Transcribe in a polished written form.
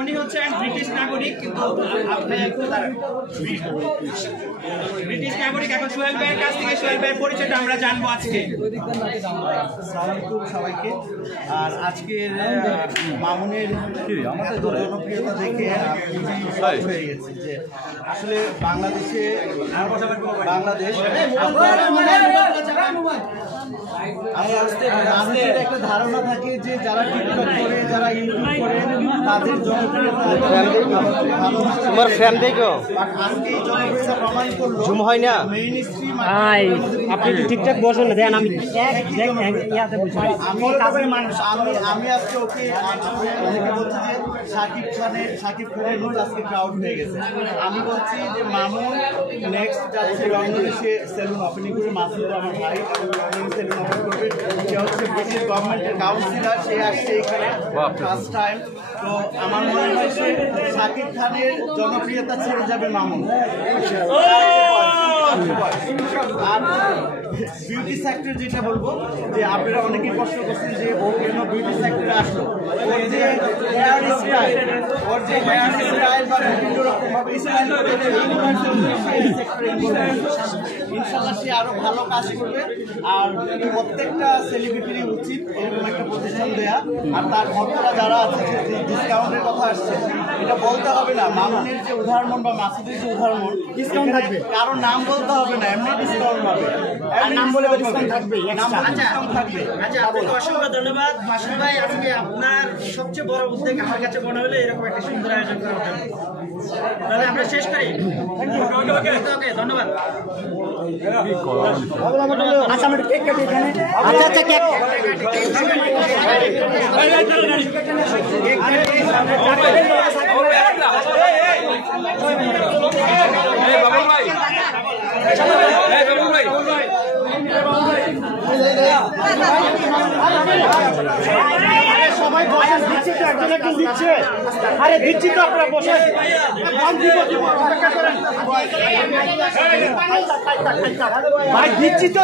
উনি হচ্ছেন ব্রিটিশ নাগরিক, কিন্তু ব্রিটিশ নাগরিক। এখন সোহেল ভাইয়ের কাছ থেকে সোহেল ভাইয়ের পরিচয়টা আমরা জানবো আজকে। সবাইকে। আর আজকের মামুনের জনপ্রিয়তা দেখে হয়ে গেছে যে আসলে বাংলাদেশ মানুষের একটা ধারণা থাকে যে যারা টিকটক করে, যারা ইউটিউব করে, তাদের জনপ্রিয়তা তোমার ফ্যান দেখো। আজকে এই জনপ্রিয়তা প্রমাণ করলো ঝুম হয় না মেইন স্ট্রিম। আপনি একটু ঠিকঠাক বসেন না, দেন আমি আমি আজকে ওকে বলছি যে শাকিব খানের মতো আজকে ক্রাউড হয়ে গেছে। আমি বলছি যে মামুন নেক্সট যাচ্ছে লন্ডনে, সে সেলুন ওপেনিং করে। মাসুদ আমার ভাই সেলুন ওপেন করবে। সে হচ্ছে ব্রিটিশ গভর্নমেন্টের কাউন্সিলর, সে আসছে এখানে ফার্স্ট টাইম। তো আমার মনে হয় সে শাকিব খানের জনপ্রিয়তা ছেড়ে যাবে মামুন। আর বিউটি সেক্টর যেটা বলবো, যে আপনারা অনেকেই প্রশ্ন করছেন যে ও কেন বিউটি সেক্টরে আসলো। ওর যে হেয়ার স্টাইল, বা বিভিন্ন রকম ভাবে স্টাইল করে ইনশাল্লাহ সে আরো ভালো কাজ করবে। আর প্রত্যেকটা সেলিব্রিটিরই উচিত এরকম একটা প্রতিষ্ঠান দেয়া। আর তার ভক্তরা যারা আছে যে ডিসকাউন্টের কথা আসছে, এটা বলতে হবে না। মামুনের যে উদাহরণ বা মাসুদের যে উদাহরণ, ডিসকাউন্ট থাকবে, কারো নাম বলতে হবে না, এমনি ডিসকাউন্ট হবে। নাম বলে ডিসকাউন্ট থাকবে, থাকবে। আচ্ছা, আপনাকে অসংখ্য ধন্যবাদ মাসুদ ভাই। আজকে আপনার সবচেয়ে বড় উদ্যোগ আমার কাছে মনে হলো এরকম একটা সুন্দর আয়োজন করা হবে। তাহলে আমরা শেষ করি। ওকে, ধন্যবাদ। আচ্ছা আমরা কেক কাটি এখানে। আচ্ছা আচ্ছা কেক সবাই বসে দিচ্ছে তো, একজন একজন দিচ্ছে। আরে দিচ্ছি তো, আপনারা বসে ভাই দিচ্ছি তো।